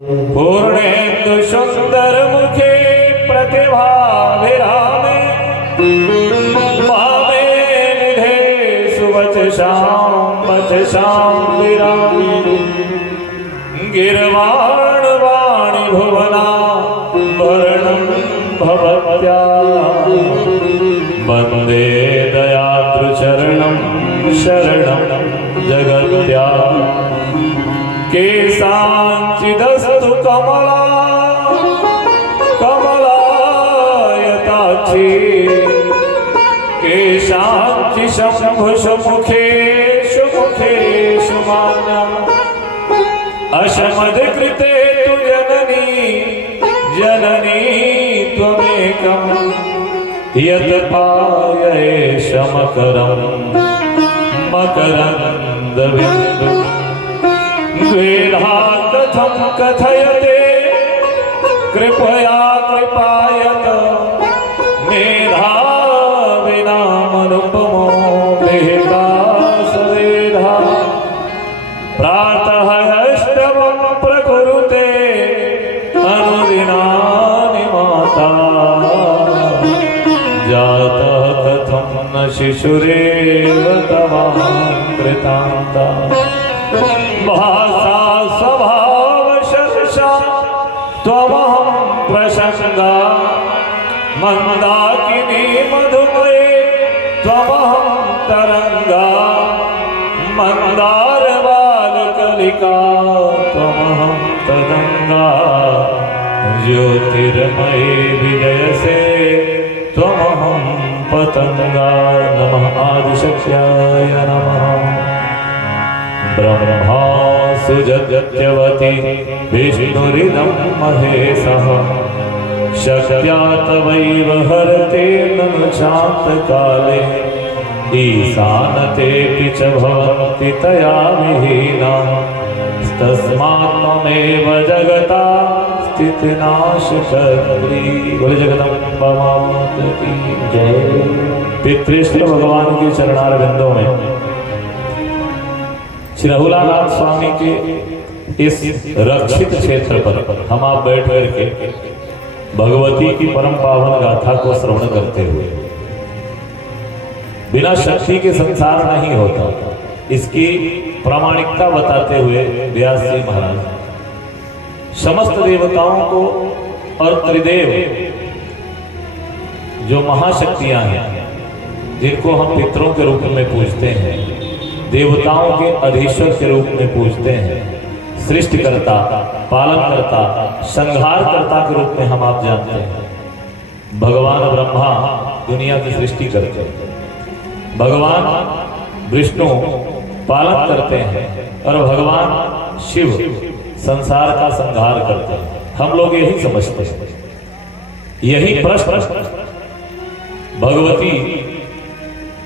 पूर्णेन्दु सुंदर मुखे प्रतिभा विरामे भावे निधे सुवचसां वचसां विरामे गिरवाण वाणी भुवना वर्णं भवत्या वन्दे दयाद्रुचरणं शरणं जगत्या केशाञ्चिदस्तु कमला कमलायताक्षी केशाञ्चि शम्भुषमुखे सुमुखे सुमाना अशमदकृते तु जननी जननी त्वमेकं यत् पायये शमकरं मकरन्दबिन्दु द्वेधा कथं कथयते कृपया कृपायत मेधाविनामनुपमो वेदा सवेधा प्रातः अष्टमं प्रकुरुते अनुदिनानि माता जातः कथं न शिशुरेव तवां कृतान्ता भाषा स्वभाव शर्षा त्वमहं प्रशंगा मंदाकिनी मधुमये त्वमहं तरंगा मंदार बालकलिका त्वमहं तदंगा ज्योतिर्मयी विजयसे त्वमहं पतंगा नमः आदिशक्त्याय नमः ब्रह्मा सुजत्यवती विष्णुरिदं महेशः शक्त्या तवैव हरते ननु शान्तकाले ईशानतेऽपि च भवन्ति तया विहीना तस्मात् त्वमेव जगता स्थितिनाशकर्त्री। बोले जगदम्बा माता की जय। पितृष्ण भगवान के चरणारविंदों में श्री रघुलानाथ स्वामी के इस रक्षित क्षेत्र पर हम आप बैठ करके भगवती की परम पावन गाथा को श्रवण करते हुए, बिना शक्ति के संसार नहीं होता, इसकी प्रामाणिकता बताते हुए व्यास जी महाराज समस्त देवताओं को और त्रिदेव जो महाशक्तियां हैं जिनको हम पितरों के रूप में पूजते हैं, देवताओं के अधीश्वर के रूप में पूजते हैं, सृष्टिकर्ता, पालनकर्ता, संहारकर्ता के रूप में हम आप जानते हैं। भगवान ब्रह्मा दुनिया की सृष्टि करते हैं, भगवान विष्णु पालन करते हैं और भगवान शिव संसार का संहार करते हैं। हम लोग यही समझते हैं। यही प्रश्न भगवती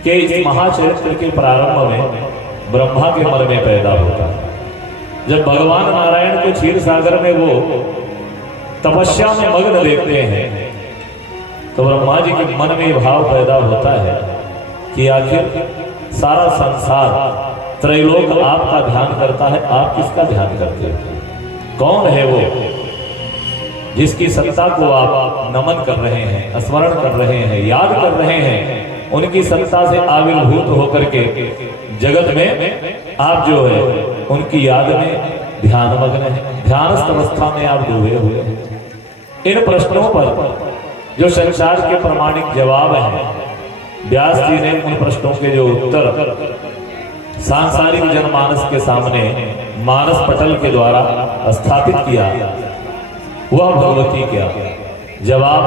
के इस महाचरित्र के प्रारंभ में ब्रह्मा के मन में पैदा होता है। जब भगवान नारायण को क्षीर सागर में वो तपस्या में मग्न देखते हैं तो ब्रह्मा जी के मन में भाव पैदा होता है कि आखिर सारा संसार त्रैलोक आपका ध्यान करता है, आप किसका ध्यान करते हैं? कौन है वो जिसकी सत्ता को आप नमन कर रहे हैं, स्मरण कर रहे हैं, याद कर रहे हैं? उनकी सत्ता से आविर्भूत होकर के जगत में आप जो है उनकी याद में ध्यान मग्न है, ध्यानस्थ अवस्था में आप डूबे हुए हैं। इन प्रश्नों पर जो संसार के प्रामाणिक जवाब हैं, व्यास जी ने उन प्रश्नों के जो उत्तर सांसारिक जनमानस के सामने मानस पटल के द्वारा स्थापित किया, वह भगवती क्या जवाब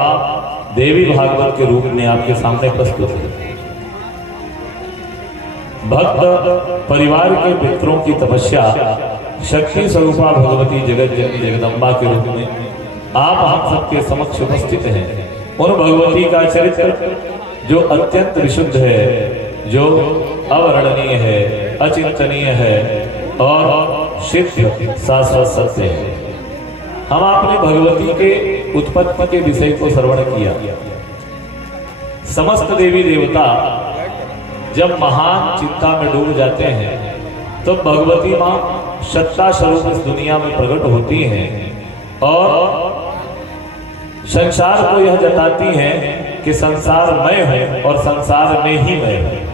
देवी भागवत के रूप में आपके सामने प्रस्तुत है। भक्त परिवार के पितरों की तपस्या शक्ति स्वरूपा भगवती जगत जननी जगदम्बा के रूप में आप हम सबके समक्ष उपस्थित हैं। उन भगवती का चरित्र जो अत्यंत विशुद्ध है, जो अवर्णनीय है, अचिंतनीय है और सिद्ध शाश्वत सत्य है। हम आपने भगवती के उत्पत्ति के विषय को श्रवण किया। समस्त देवी देवता जब महान चिंता में डूब जाते हैं तो भगवती माँ सत्ता स्वरूप इस दुनिया में प्रकट होती हैं और संसार को यह जताती हैं कि संसार मैं हूं और संसार में ही मैं हूं।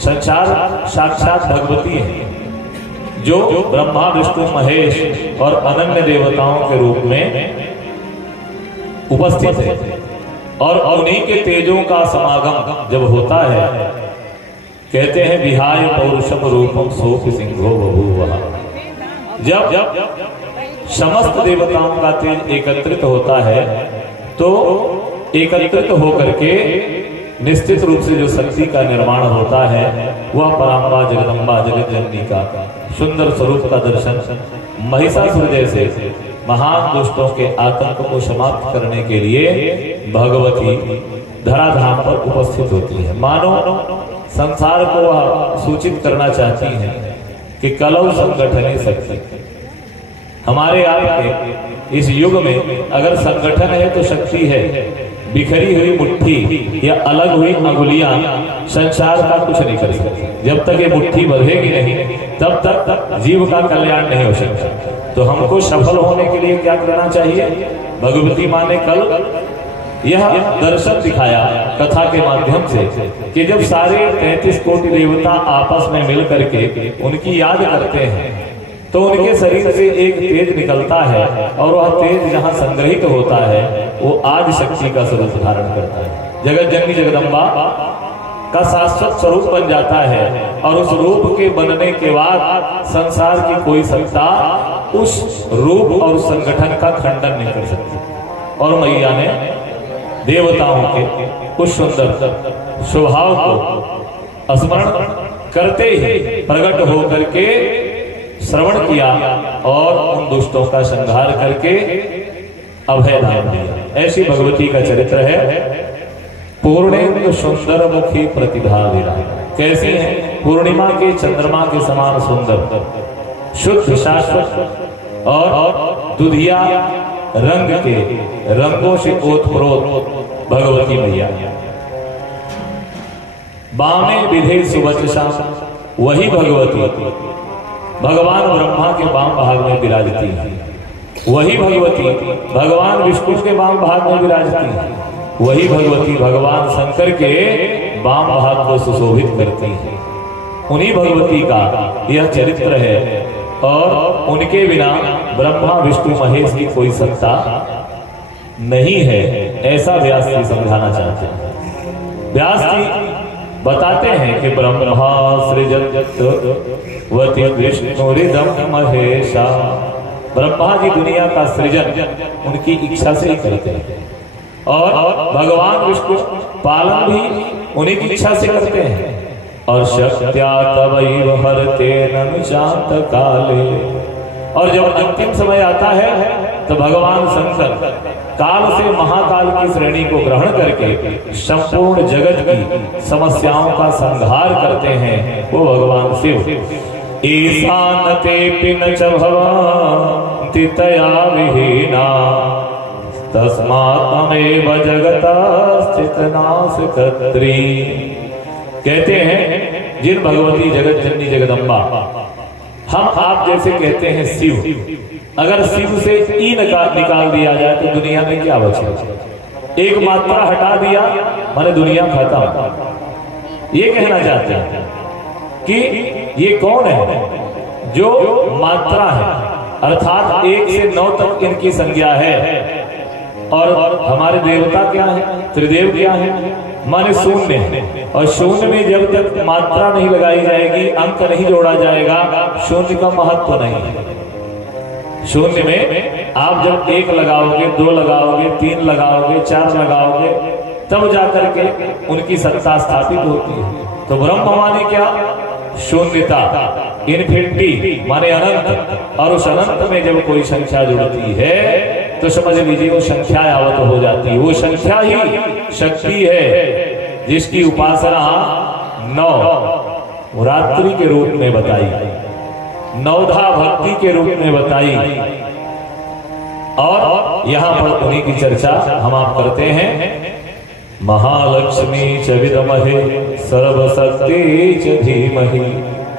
संसार साक्षात भगवती है जो ब्रह्मा विष्णु महेश और अनन्य देवताओं के रूप में उपस्थित है, और उन्हीं के तेजों का समागम जब होता है, कहते हैं विहाय पौरुषम रूपम सोक सिंहो बभूवः। जब समस्त देवताओं का तेज एकत्रित होता है तो एकत्रित होकर के निश्चित रूप से जो शक्ति का निर्माण होता है वह पराम्बा जगदम्बा जगत जननी का सुंदर स्वरूप का दर्शन महिषासुर जैसे महान दुष्टों के आतंक को समाप्त करने के लिए भगवती धराधाम पर उपस्थित होती है। मानो संसार को वह सूचित करना चाहती है कि कलौ संगठने शक्ति। हमारे आपके इस युग में अगर संगठन है तो शक्ति है। बिखरी हुई मुट्ठी या अलग हुई अंगुलियां संसार का कुछ नहीं कर सकती। जब तक ये मुट्ठी बढ़ेगी नहीं तब तक जीव का कल्याण नहीं हो सकता। तो हमको सफल होने के लिए क्या करना चाहिए? भगवती माँ ने कल यह दर्शन दिखाया कथा के माध्यम से कि जब सारे 33 कोटि देवता आपस में मिल करके उनकी याद करते हैं तो उनके शरीर से एक तेज निकलता है, और वह तेज जहाँ संग्रहित होता है वो आदि शक्ति का स्वरूप धारण करता है। जगत जननी जगदम्बा का शाश्वत स्वरूप बन जाता है, और उस रूप के बनने के बाद संसार की कोई सत्ता उस रूप और उस संगठन का खंडन नहीं कर सकती। और मैया ने देवताओं के उस सुंदर स्वभाव को स्मरण करते ही प्रकट होकर के श्रवण किया और उन दुष्टों का संहार करके अभय दान दिया। ऐसी भगवती का चरित्र है। पूर्णेन्दु सुंदर मुखी प्रतिभा विराज। कैसी है? पूर्णिमा के चंद्रमा के समान सुंदर, शुद्ध शाश्वत और दुधिया रंग के रंगों से ओतप्रोत भगवती मैया। बामे विधे सुवचसा, वही भगवती भगवान ब्रह्मा के वाम भाग में विराजती है। वही भगवती भगवान विष्णु के वाम भाग में विराजती है। वही भगवती भगवान शंकर के वाम भाग को सुशोभित करती है। उन्हीं भगवती का यह चरित्र है, और उनके बिना ब्रह्मा विष्णु महेश की कोई सत्ता नहीं है, ऐसा व्यास जी समझाना चाहते हैं। व्यास जी बताते हैं कि ब्रह्मा सृजत विष्णुरिदम महेशा। ब्रह्मा जी दुनिया का सृजन उनकी इच्छा से ही करते हैं, और भगवान विष्णु पालन भी उन्हीं की इच्छा से करते हैं। और शक्त्या तवैव हरते ननुचांत काले। और जब अंतिम समय आता है तो भगवान शंकर काल से महाकाल की श्रेणी को ग्रहण करके संपूर्ण जगत की समस्याओं का संहार करते हैं। वो भगवान शिव। ईशान ते पिन च भवन्ति तया विहीना, तस्मात् तमेव जगता स्थित नासकत्री। कहते हैं जिन भगवती जगत जननी जगदम्बा, हम आप जैसे कहते हैं शिव, अगर शिव से ई निकाल दिया जाए तो दुनिया में क्या बचे? एक मात्रा हटा दिया माने दुनिया खत्म। ये कहना चाहते हैं कि ये कौन है जो मात्रा है, अर्थात 1 से 9 तक इनकी संज्ञा है। और हमारे देवता क्या है? त्रिदेव क्या है? माने शून्य। और शून्य में जब तक मात्रा नहीं लगाई जाएगी, अंक नहीं जोड़ा जाएगा, शून्य का महत्व नहीं है। शून्य में आप जब 1 लगाओगे, 2 लगाओगे, 3 लगाओगे, 4 लगाओगे, तब जाकर के उनकी सत्ता स्थापित होती है। तो ब्रह्म माने क्या? शून्यता, इन्फिनिटी माने अनंत। और उस अनंत में जब कोई संख्या जुड़ती है तो समझ लीजिए वो संख्या यावत हो जाती है। वो संख्या ही शक्ति है जिसकी उपासना 9 रात्रि के रूप में बताई, 9धा भक्ति के रूप में बताई। और यहाँ पर उन्हीं की चर्चा हम आप करते हैं। महालक्ष्मी च विद्महे सर्वशक्ति च धीमहि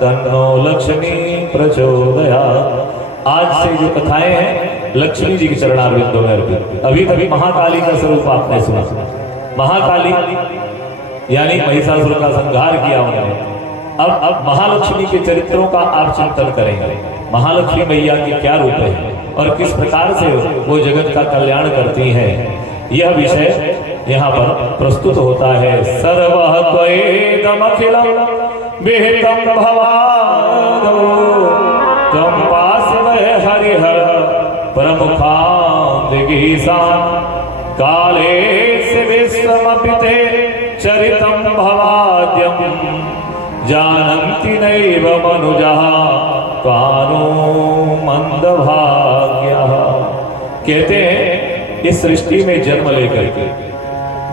तन्नो लक्ष्मी प्रचोदयात्। आज से जो कथाएं हैं लक्ष्मी जी के चरणारविंदों में अर्पित। अभी तभी महाकाली का स्वरूप आपने सुना। महाकाली यानी महिषासुर का संहार किया उन्होंने। अब महालक्ष्मी के चरित्रों का आप चिंतन करेंगे। महालक्ष्मी मैया के क्या रूप है और किस प्रकार से वो जगत का कल्याण करती हैं, यह विषय यहाँ पर प्रस्तुत होता है। सर्वः त्वयेदमखिलं विहितं भवादो त्वं पार्श्वे हरिहर प्रमुखां दिगीसान् कालेस्य विश्वमपि ते चरितं भवाद्यं जानन्ति नैव मनुजः कानो मंदभाग्यः। कहते हैं इस सृष्टि में जन्म लेकर के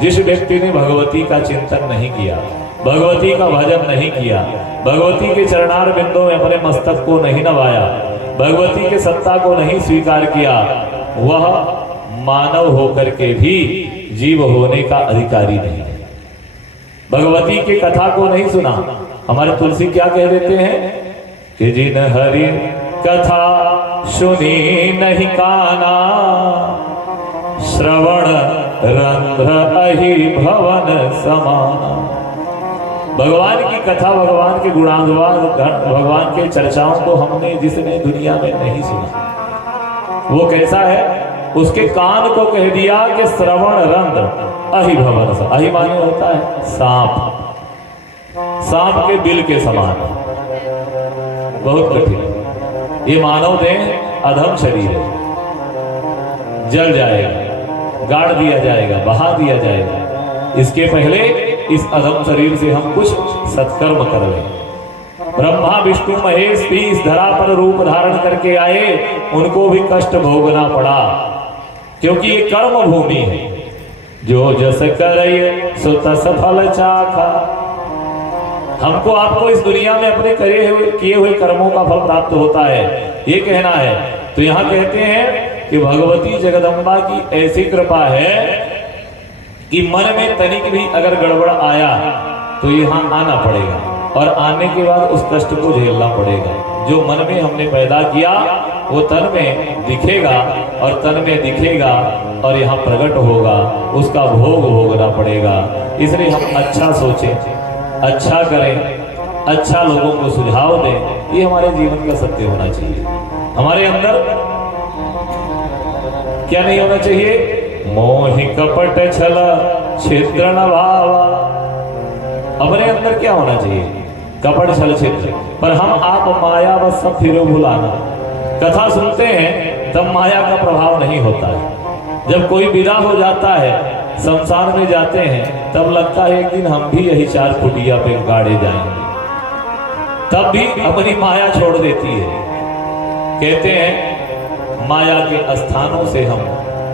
जिस व्यक्ति ने भगवती का चिंतन नहीं किया, भगवती का भजन नहीं किया, भगवती के चरणार बिंदों में अपने मस्तक को नहीं नवाया, भगवती के सत्ता को नहीं स्वीकार किया, वह मानव होकर के भी जीव होने का अधिकारी नहीं है। भगवती की कथा को नहीं सुना। हमारे तुलसी क्या कह देते हैं कि जिन हरि कथा सुनी नहीं काना श्रवण रंध्र अहि भवन समाना। भगवान की कथा, भगवान के गुणानुवाद, भगवान के चर्चाओं को हमने जिसने दुनिया में नहीं सुना, वो कैसा है? उसके कान को कह दिया कि श्रवण रंध्र अहि भवन समाना। अहि माने होता है सांप, सांप के बिल के समान, बहुत कठिन। ये मानव देह अधम शरीर है, जल जाएगा, गाड़ दिया जाएगा, बहा दिया जाएगा। इसके पहले इस अधम शरीर से हम कुछ सत्कर्म कर लें। ब्रह्मा विष्णु महेश भी इस धरा पर रूप धारण करके आए, उनको भी कष्ट भोगना पड़ा, क्योंकि ये कर्म भूमि है। जो जस करे सो तस फल चाखा। हमको आपको इस दुनिया में अपने किए हुए कर्मों का फल प्राप्त होता है, ये कहना है। तो यहाँ कहते हैं कि भगवती जगदम्बा की ऐसी कृपा है कि मन में तनिक भी अगर गड़बड़ आया तो यहाँ आना पड़ेगा, और आने के बाद उस कष्ट को झेलना पड़ेगा। जो मन में हमने पैदा किया वो तन में दिखेगा, और तन में दिखेगा और यहाँ प्रकट होगा, उसका भोग भोगना पड़ेगा। इसलिए हम अच्छा सोचें, अच्छा करें, अच्छा लोगों को सुझाव दें, ये हमारे जीवन का सत्य होना चाहिए। हमारे अंदर क्या नहीं होना चाहिए? मोहि कपट छल छिद्र न भावा। अपने अंदर क्या होना चाहिए? कपट छल छिद्र। पर हम आप माया बस सब फिर भुलाना। कथा सुनते हैं तब माया का प्रभाव नहीं होता है। जब कोई विदा हो जाता है, शमशान में जाते हैं, तब लगता है एक दिन हम भी यही चार फुटिया पे गाड़े जाएंगे। तब भी अपनी माया छोड़ देती है। कहते हैं माया के स्थानों से हम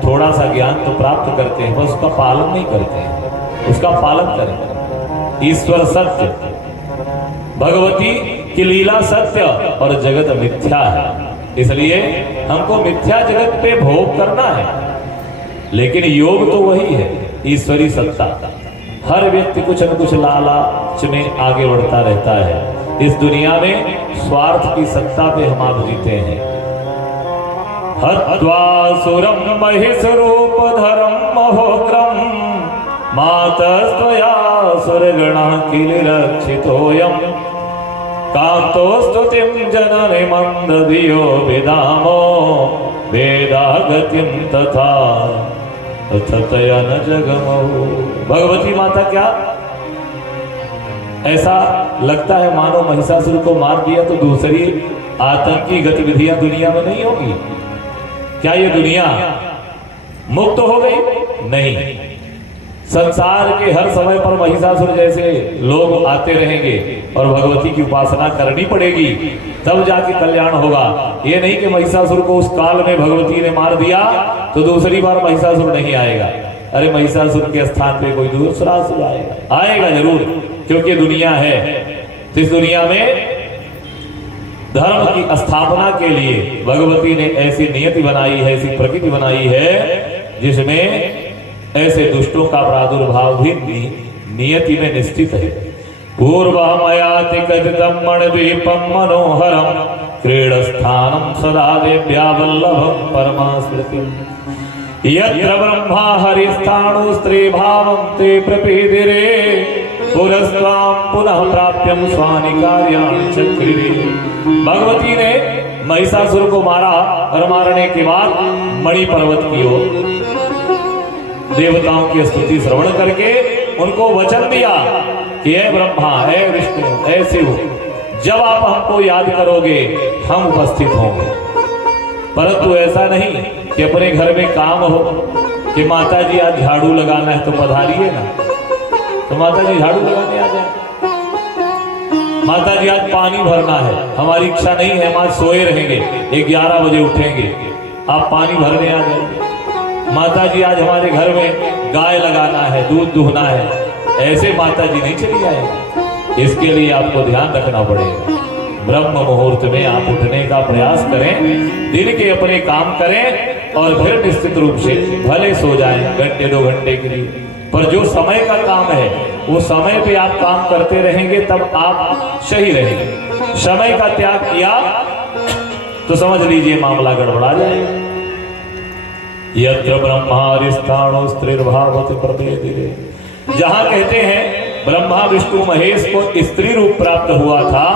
थोड़ा सा ज्ञान तो प्राप्त करते हैं, बस उसका पालन नहीं करते हैं। उसका पालन करें। ईश्वर सत्य, भगवती की लीला सत्य और जगत मिथ्या है, इसलिए हमको मिथ्या जगत पे भोग करना है। लेकिन योग तो वही है, ईश्वरी सत्ता। हर व्यक्ति कुछ न कुछ लालच में आगे बढ़ता रहता है। इस दुनिया में स्वार्थ की सत्ता पे हम आप जीते हैं। हत्वासुरं महिषरूप धरम महोग्रम मातस्त्वया सुरगणा किल रक्षितोऽयं कांतो स्तुतिं जननि मंदधियो विदामो वेदागतिं तथा तथतया न जगमो। भगवती माता क्या ऐसा लगता है मानो महिषासुर को मार दिया तो दूसरी आतंकी गतिविधियां दुनिया में नहीं होगी? क्या ये दुनिया मुक्त हो गई? नहीं। संसार के हर समय पर महिषासुर जैसे लोग आते रहेंगे और भगवती की उपासना करनी पड़ेगी, तब जाके कल्याण होगा। ये नहीं कि महिषासुर को उस काल में भगवती ने मार दिया तो दूसरी बार महिषासुर नहीं आएगा। अरे महिषासुर के स्थान पे कोई दूसरा असुर आएगा, आएगा जरूर, क्योंकि दुनिया है। इस दुनिया में धर्म की स्थापना के लिए भगवती ने ऐसी नियति बनाई है, ऐसी प्रकृति बनाई है, जिसमें ऐसे दुष्टों का प्रादुर्भाव भी नियति में निश्चित है। पूर्वमयाति कथितं मणिद्वीपं मनोहरं क्रीडस्थानं सदा देव्या वल्लभं परमास्मृतिं यत्र ब्रह्मा हरिस्थाणु स्त्रीभावं ते प्रपीदिरे पुरस्त्वां पुनः प्राप्यं स्वानि कार्याणि चक्रिरे। भगवती ने महिषासुर को मारा और मारने के बाद मणि पर्वत की ओर देवताओं की स्तुति श्रवण करके उनको वचन दिया कि हे ब्रह्मा, हे विष्णु, हे शिव, जब आप हमको याद करोगे हम उपस्थित होंगे। परंतु ऐसा नहीं कि अपने घर में काम हो कि माता जी आज झाड़ू लगाना है तो पधारिए ना, तो माता जी झाड़ू लगाने आ जाए। माता जी आज पानी भरना है, हमारी इच्छा नहीं है, हम आज सोए रहेंगे, 11 बजे उठेंगे, आप पानी भरने आ जाएंगे। माता जी आज हमारे घर में गाय लगाना है, दूध दुहना है, ऐसे माता जी नहीं चली आएगी। इसके लिए आपको ध्यान रखना पड़ेगा। ब्रह्म मुहूर्त में आप उठने का प्रयास करें, दिन के अपने काम करें और फिर निश्चित रूप से भले सो जाएं घंटे 2 घंटे के लिए, पर जो समय का काम है वो समय पे आप काम करते रहेंगे तब आप सही रहेंगे। समय का त्याग किया तो समझ लीजिए मामला गड़बड़ा जाएगा। यत्र ब्रह्मारिस्थाणो स्त्रीर्भावति प्रपेदिरे, जहां कहते हैं ब्रह्मा विष्णु महेश को स्त्री रूप प्राप्त हुआ था,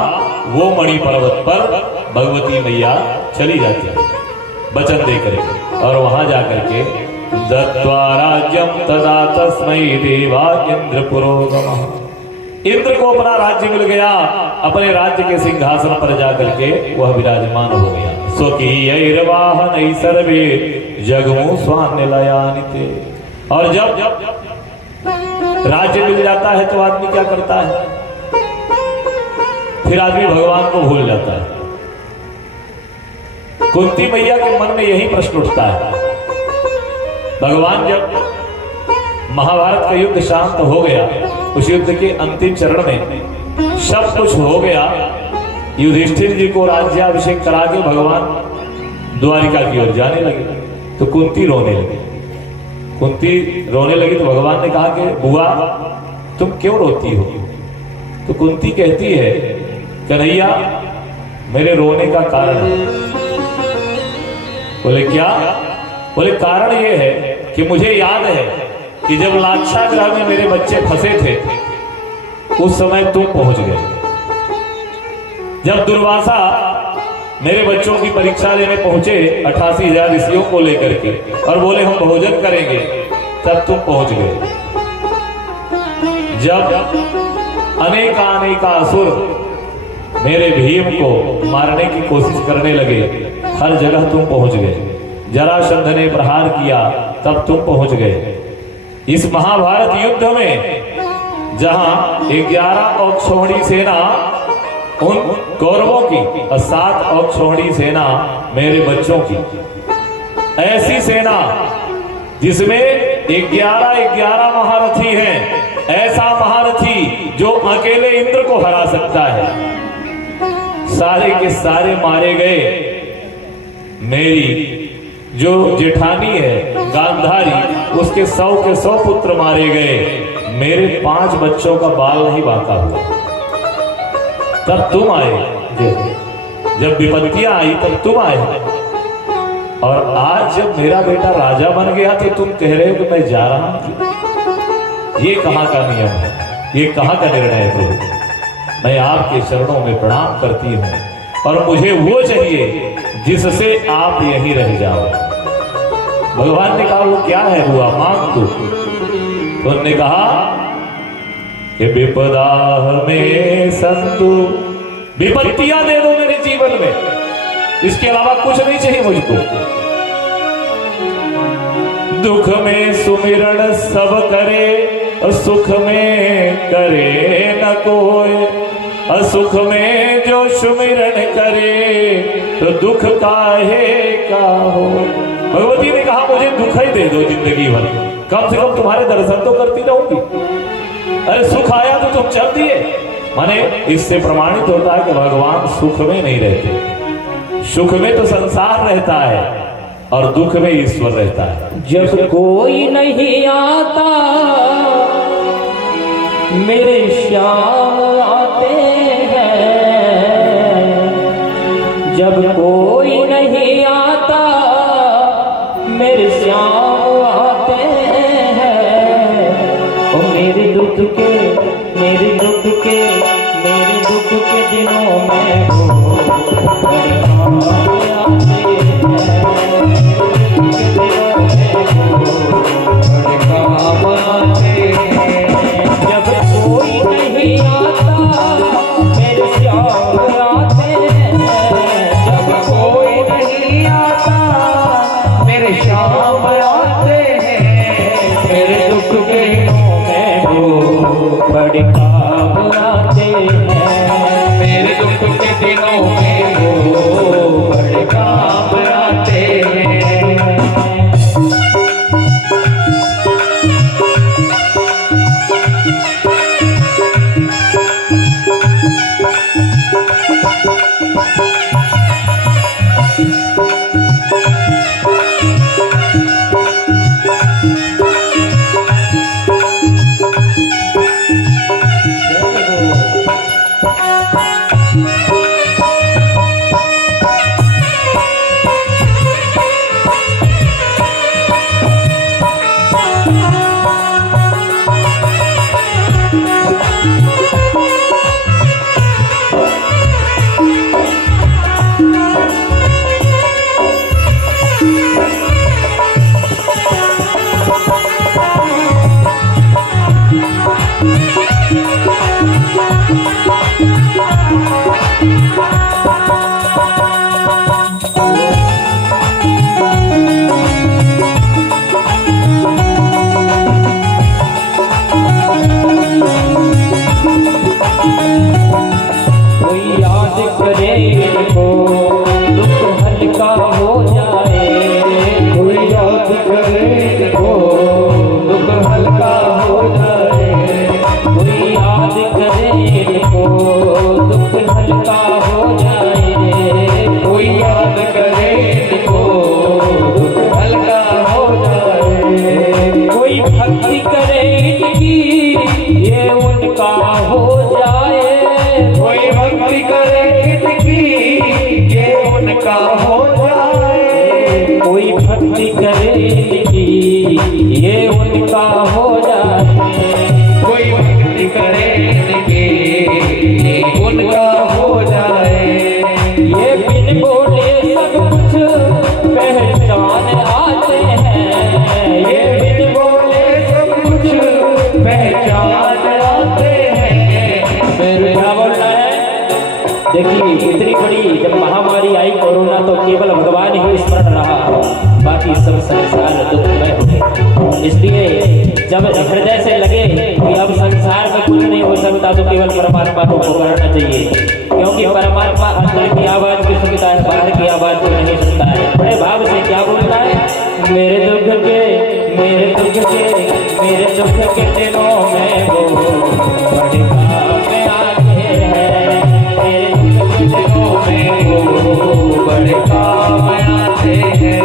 वो मणि पर्वत पर भगवती मैया चली जाती है वचन देकर, और वहां जाकर के दत्त्वा राज्यं तदा तस्मै देवा इंद्र पुरोगमः, इंद्र को अपना राज्य मिल गया, अपने राज्य के सिंहासन पर जाकर के वह विराजमान हो गया। स्वकीयैर्वाहनैः सर्वे जगमु स्वान्निलयानिते। और जब राज्य मिल जाता है तो आदमी क्या करता है, फिर आदमी भगवान को भूल जाता है। कुंती मैया के मन में यही प्रश्न उठता है। भगवान जब महाभारत का युद्ध शांत हो गया, उस युद्ध के अंतिम चरण में सब कुछ हो गया, युधिष्ठिर जी को राज्याभिषेक करा के भगवान द्वारिका की ओर जाने लगे, तो कुंती रोने लगी। कुंती रोने लगी तो भगवान ने कहा कि बुआ तुम क्यों रोती हो? तो कुंती कहती है, कन्हैया मेरे रोने का कारण है। बोले क्या? बोले कारण ये है कि मुझे याद है कि जब लाक्षागृह में मेरे बच्चे फंसे थे उस समय तुम पहुंच गए। जब दुर्वासा मेरे बच्चों की परीक्षा लेने पहुंचे 88,000 ऋषियों को लेकर के और बोले हम भोजन करेंगे, तब तुम पहुंच गए। जब अनेक असुर मेरे भीम को मारने की कोशिश करने लगे, हर जगह तुम पहुंच गए। जरासंध ने प्रहार किया, तब तुम पहुंच गए। इस महाभारत युद्ध में जहां 11 औक्षोहिणी सेना उन कौरवों की और 7 औक्षोहिणी सेना मेरे बच्चों की, ऐसी सेना जिसमें 11 महारथी हैं, ऐसा महारथी जो अकेले इंद्र को हरा सकता है, सारे के सारे मारे गए। मेरी जो जेठानी है गांधारी, उसके 100 के 100 पुत्र मारे गए, मेरे 5 बच्चों का बाल नहीं बांका हुआ। तब तुम आए, जब विपत्तियां आई तब तुम आए, और आज जब मेरा बेटा राजा बन गया तो तुम कह रहे हो कि मैं जा रहा हूं। ये कहां का नियम है, ये कहां का निर्णय है प्रभु? मैं आपके चरणों में प्रणाम करती हूं और मुझे वो चाहिए जिससे आप यहीं रह जाओ। भगवान ने कहा वो क्या है बुआ, मांग तू। तो उन्होंने कहा कि विपदा में संतु, विपत्तियां दे दो मेरे जीवन में, इसके अलावा कुछ नहीं चाहिए मुझको। दुख में सुमिरन सब करे, सुख में करे न कोई, असुख में जो सुमिरन करे तो दुख काहे का हो। भगवती ने कहा मुझे दुख ही दे दो जिंदगी भर, कम से कम तुम्हारे दर्शन तो करती रहूंगी। अरे सुख आया तो तुम चल दिए, माने इससे प्रमाणित होता है कि भगवान सुख में नहीं रहते। सुख में तो संसार रहता है और दुख में ईश्वर रहता है। जब कोई नहीं आता मेरे श्याम आते हैं, जब कोई नहीं आता मेरे श्याम आते हैं। ओ मेरे दुख के मेरे दुख के मेरे दुख के दिनों में वो बड़े काम आते हैं। बड़े काम आते हैं। जब कोई नहीं आता मेरे श्याम आते हैं। जब कोई नहीं आता मेरे श्याम आते हैं। मेरे दुख के दिनों में वो बड़े काम आते हैं। मेरे दुख के दिनों में वो बड़े काम आते हैं। देखिए इतनी बड़ी जब महामारी आई कोरोना तो केवल भगवान ही स्मरण रहा, बाकी सब संसार दुखमय हो गए। इसलिए जब हृदय से लगे कि अब संसार में कुछ नहीं हो सकता तो केवल परमात्मा को पुकारना चाहिए, क्योंकि परमात्मा अंदर की आवाज भी सुनता है, बाहर की आवाज को नहीं सुनता है। बड़े भाव से क्या बोलता है, मेरे दुख के मेरे दुख के मेरे दुख के दिनों में वो बड़े काम में आते हैं। मेरे दुख के दिनों में वो बड़े काम में आते हैं।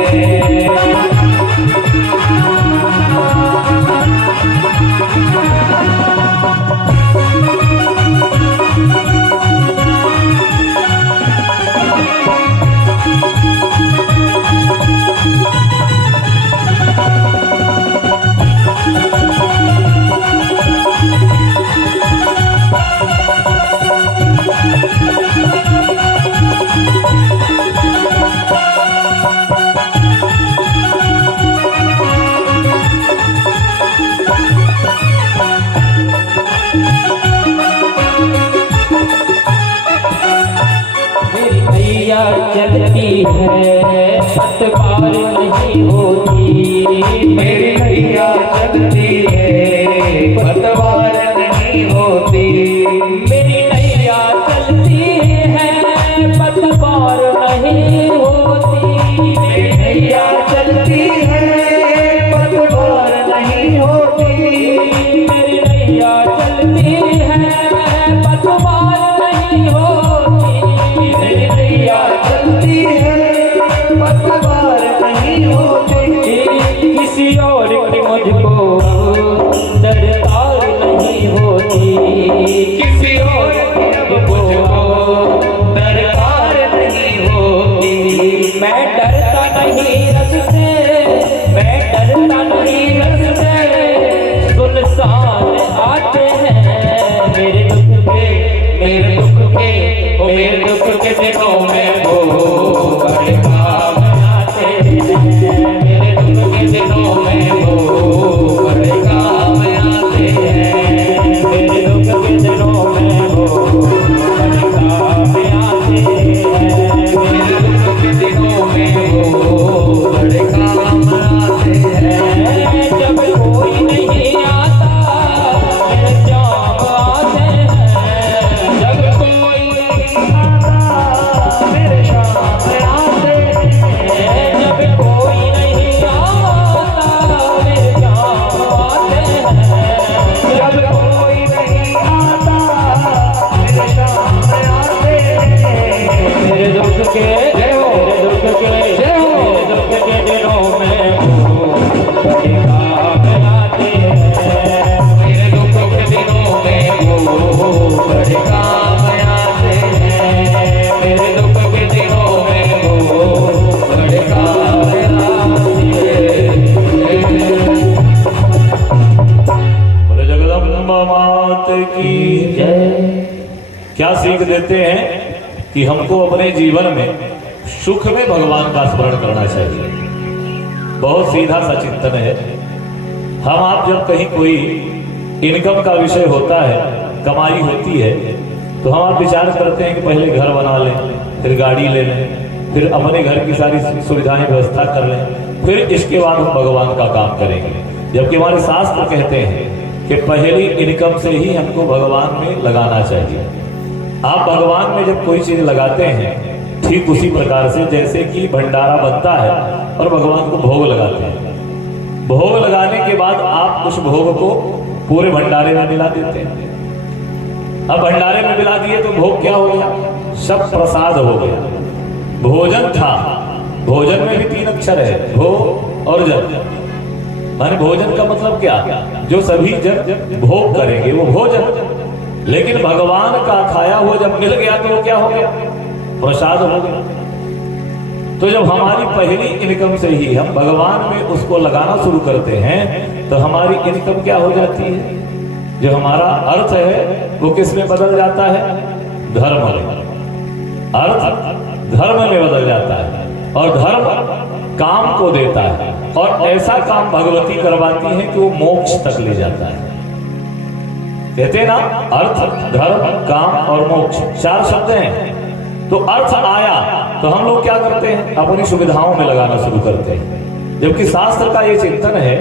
चलती है पतवार नहीं होती, मेरी नैया चलती है पतवार नहीं होती। मेरी नैया चलती है पतवार नहीं होती, मेरी नैया चलती है पतवार नहीं होती। मेरी नैया चलती है पतवार नहीं होती, मेरी नैया चलती है पतवार नहीं होती। किसी और की मुझको दरकार नहीं होती, किसी और की मुझको दरकार नहीं होती। बड़े काम आते हैं। मेरे दुख के दिनों में वो बड़े काम आते हैं। मेरे दुख के दिनों में वो बड़े काम आते हैं। बोले जगदम्बा मात की जय। क्या सीख देते हैं कि हमको अपने जीवन में सुख में भगवान का स्मरण करना चाहिए। बहुत सीधा सा चिंतन है। हम आप जब कहीं कोई इनकम का विषय होता है, कमाई होती है, तो हम आप विचार करते हैं कि पहले घर बना लें, फिर गाड़ी ले लें, फिर अपने घर की सारी सुविधाएं व्यवस्था कर लें, फिर इसके बाद हम भगवान का काम करेंगे। जबकि हमारे शास्त्र कहते हैं कि पहली इनकम से ही हमको भगवान में लगाना चाहिए। आप भगवान में जब कोई चीज लगाते हैं, ठीक उसी प्रकार से जैसे कि भंडारा बनता है और भगवान को भोग लगाते हैं। भोग लगाने के बाद आप उस भोग को पूरे भंडारे में मिला देते हैं। अब भंडारे में मिला दिए तो भोग क्या हो गया? सब प्रसाद हो गया। भोजन था, भोजन में भी 3 अक्षर है, भो और जन। माने भोजन का मतलब क्या? जो सभी जन भोग करेंगे वो भोजन। लेकिन भगवान का खाया हुआ जब मिल गया तो वो क्या हो गया? प्रसाद हो गया। तो जब हमारी पहली इनकम से ही हम भगवान में उसको लगाना शुरू करते हैं तो हमारी इनकम क्या हो जाती है? जो हमारा अर्थ है वो किस में बदल जाता है? धर्म में। अर्थ धर्म में बदल जाता है और धर्म काम को देता है और ऐसा काम भगवती करवाती है कि वो मोक्ष तक ले जाता है। कहते हैं ना, अर्थ, धर्म, काम और मोक्ष 4 शब्द हैं। तो अर्थ आया तो हम लोग क्या करते हैं? अपनी सुविधाओं में लगाना शुरू करते हैं। जबकि शास्त्र का ये चिंतन है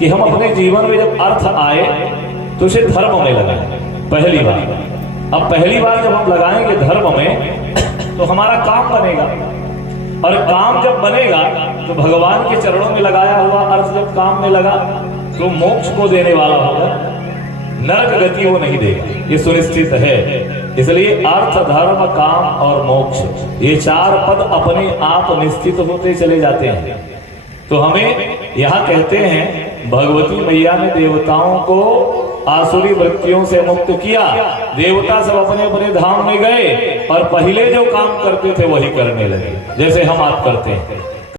कि हम अपने जीवन में जब अर्थ आए तो उसे धर्म में लगाएं पहली बार। अब पहली बार जब हम लगाएंगे धर्म में तो हमारा काम बनेगा, और काम जब बनेगा तो भगवान के चरणों में लगाया हुआ अर्थ जब काम में लगा तो मोक्ष को देने वाला होगा, नरक गति वो नहीं देगा, ये सुनिश्चित है। इसलिए अर्थ, धर्म, काम और मोक्ष, ये 4 पद अपने आप निश्चित होते चले जाते हैं। तो हमें यहाँ कहते हैं भगवती मैया ने देवताओं को आसुरी वृत्तियों से मुक्त किया। देवता सब अपने अपने धाम में गए और पहले जो काम करते थे वही करने लगे, जैसे हम आप करते हैं।